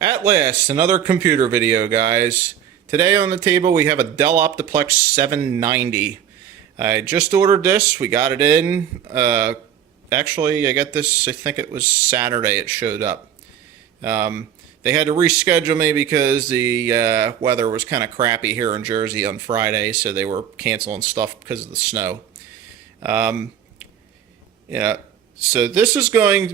At last, another computer video, guys. Today on the table we have a Dell Optiplex 790. I just ordered this. We got it in. Actually, I got this, I think it was Saturday it showed up. They had to reschedule me because the weather was kind of crappy here in Jersey on Friday, so they were canceling stuff because of the snow. Yeah. So what this is going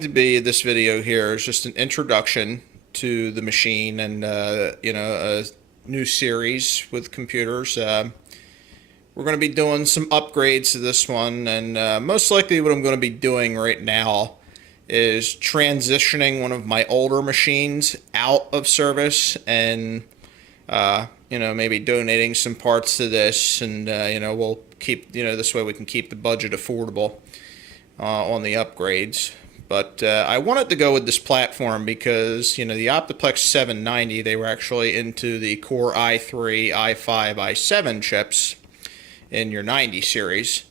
to be, this video here is just an introduction to the machine and a new series with computers. We're going to be doing some upgrades to this one, and most likely what I'm going to be doing right now is transitioning one of my older machines out of service and maybe donating some parts to this, and we'll keep, this way we can keep the budget affordable on the upgrades. But I wanted to go with this platform because, the Optiplex 790, they were actually into the Core i3, i5, i7 chips in your 90 series.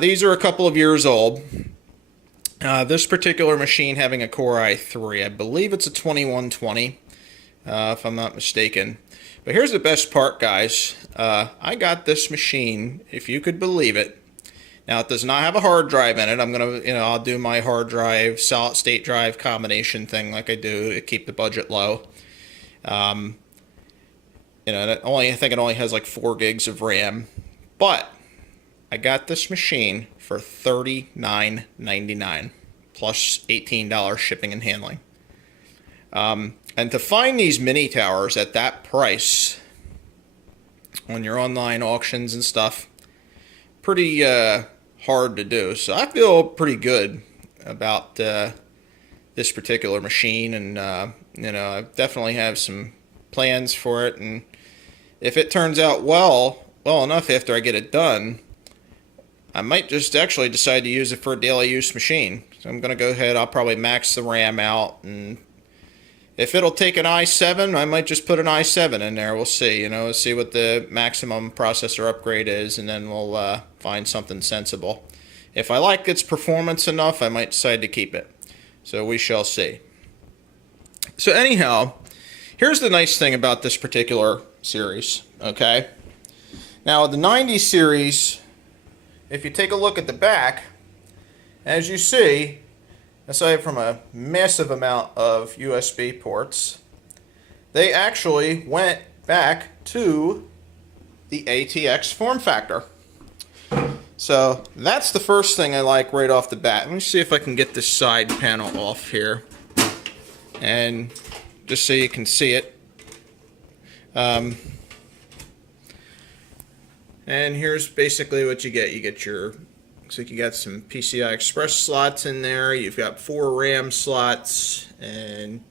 These are a couple of years old. This particular machine having a Core i3, I believe it's a 2120, if I'm not mistaken. But here's the best part, guys. I got this machine, if you could believe it. Now, it does not have a hard drive in it. I'm going to, I'll do my hard drive, solid state drive combination thing like I do to keep the budget low. I think it only has like 4 gigs of RAM. But I got this machine for $39.99 plus $18 shipping and handling. And to find these mini towers at that price on your online auctions and stuff, pretty hard to do. So I feel pretty good about this particular machine, and I definitely have some plans for it. And if it turns out well enough after I get it done, I might just actually decide to use it for a daily use machine. So I'm going to go ahead, I'll probably max the RAM out, and if it'll take an i7, I might just put an i7 in there. We'll see, see what the maximum processor upgrade is, and then we'll find something sensible. If I like its performance enough, I might decide to keep it. So we shall see. So anyhow, here's the nice thing about this particular series, okay? Now, the 90 series, if you take a look at the back, as you see, aside from a massive amount of USB ports, they actually went back to the ATX form factor. So that's the first thing I like right off the bat. Let me see if I can get this side panel off here, and just so you can see it. And here's basically what you get. You get your, looks like you got some PCI Express slots in there. You've got 4 RAM slots and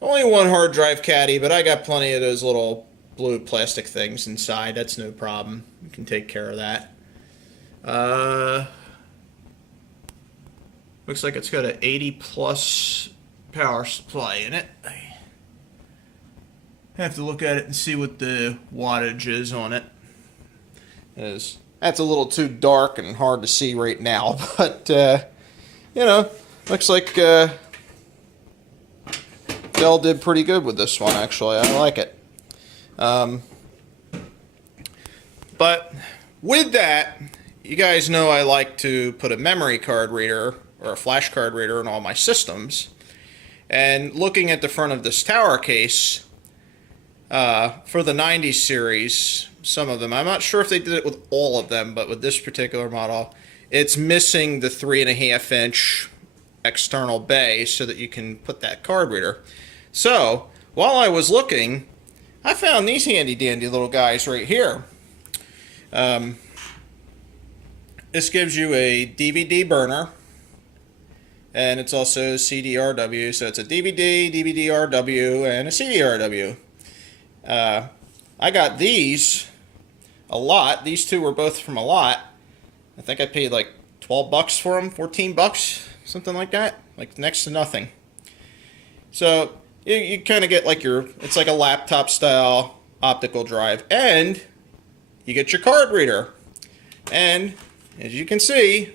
only 1 hard drive caddy, but I got plenty of those little blue plastic things inside. That's no problem. You can take care of that. Looks like it's got an 80 plus power supply in it. I have to look at it and see what the wattage is on it. That's a little too dark and hard to see right now, but looks like Dell did pretty good with this one, actually. I like it. But with that, you guys know I like to put a memory card reader or a flash card reader in all my systems. And looking at the front of this tower case, for the 90 series, some of them, I'm not sure if they did it with all of them, but with this particular model, it's missing the 3.5-inch external bay so that you can put that card reader. So, while I was looking, I found these handy dandy little guys right here. This gives you a DVD burner, and it's also CDRW, so it's a DVD, DVD-RW, and a CDRW. I got these a lot. These two were both from a lot. I think I paid like 12 bucks for them, 14 bucks, something like that, like next to nothing. So you kind of get like it's like a laptop style optical drive, and you get your card reader. And as you can see,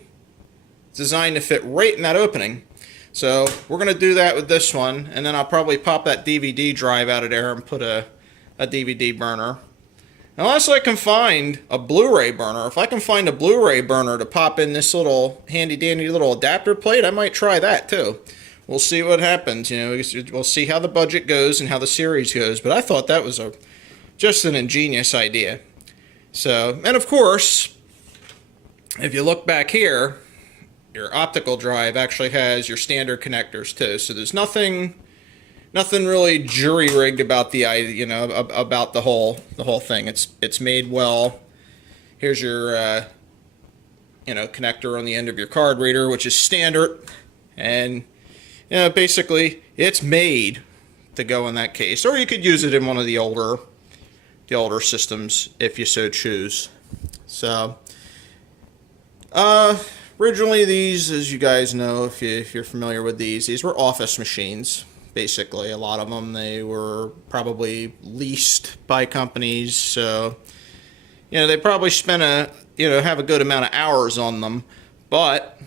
it's designed to fit right in that opening. So we're going to do that with this one, and then I'll probably pop that DVD drive out of there and put a DVD burner. Unless I can find a Blu-ray burner. If I can find a Blu-ray burner to pop in this little handy-dandy little adapter plate, I might try that too. We'll see what happens. You know, we'll see how the budget goes and how the series goes. But I thought that was just an ingenious idea. So, and of course, if you look back here, your optical drive actually has your standard connectors too. So there's nothing really jury-rigged about about the whole thing. It's made well. Here's your connector on the end of your card reader, which is standard, and basically it's made to go in that case. Or you could use it in one of the older systems if you so choose. So originally these, as you guys know, if you're familiar with these were office machines. Basically, a lot of them, they were probably leased by companies, so they probably spent have a good amount of hours on them, but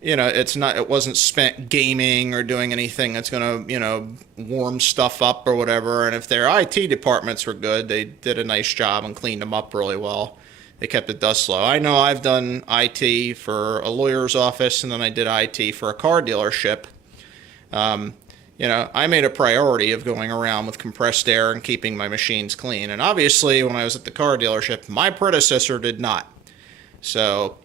it wasn't spent gaming or doing anything that's gonna warm stuff up or whatever. And if their IT departments were good, they did a nice job and cleaned them up really well. They kept the dust low. I know I've done IT for a lawyer's office, and then I did IT for a car dealership. I made a priority of going around with compressed air and keeping my machines clean. And obviously, when I was at the car dealership, my predecessor did not. So,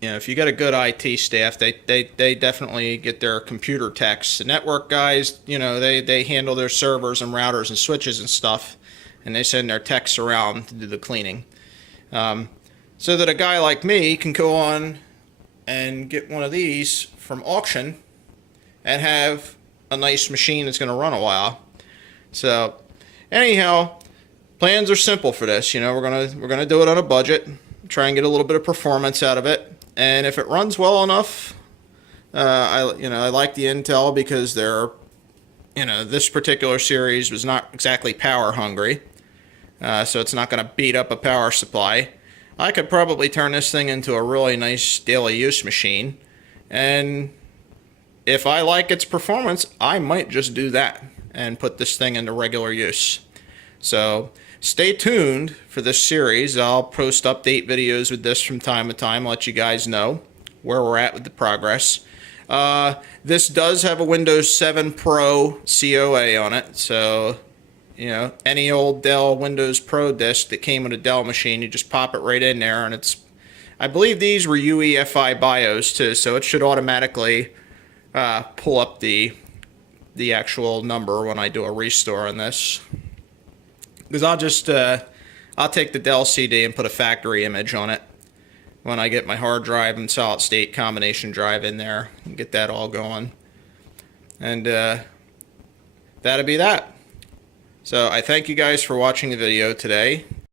if you got a good IT staff, they definitely get their computer techs. The network guys, they handle their servers and routers and switches and stuff, and they send their techs around to do the cleaning. So that a guy like me can go on and get one of these from auction and have a nice machine that's going to run a while. So anyhow, plans are simple for this. We're gonna do it on a budget, try and get a little bit of performance out of it, and if it runs well enough, I like the Intel because this particular series was not exactly power hungry, so it's not going to beat up a power supply. I could probably turn this thing into a really nice daily use machine, and if I like its performance, I might just do that and put this thing into regular use. So stay tuned for this series. I'll post update videos with this from time to time, let you guys know where we're at with the progress. This does have a Windows 7 Pro COA on it, so any old Dell Windows Pro disk that came with a Dell machine, you just pop it right in there, and I believe these were UEFI BIOS too, so it should automatically pull up the actual number when I do a restore on this, because I'll take the Dell CD and put a factory image on it when I get my hard drive and solid state combination drive in there and get that all going, and that'll be that. So I thank you guys for watching the video today.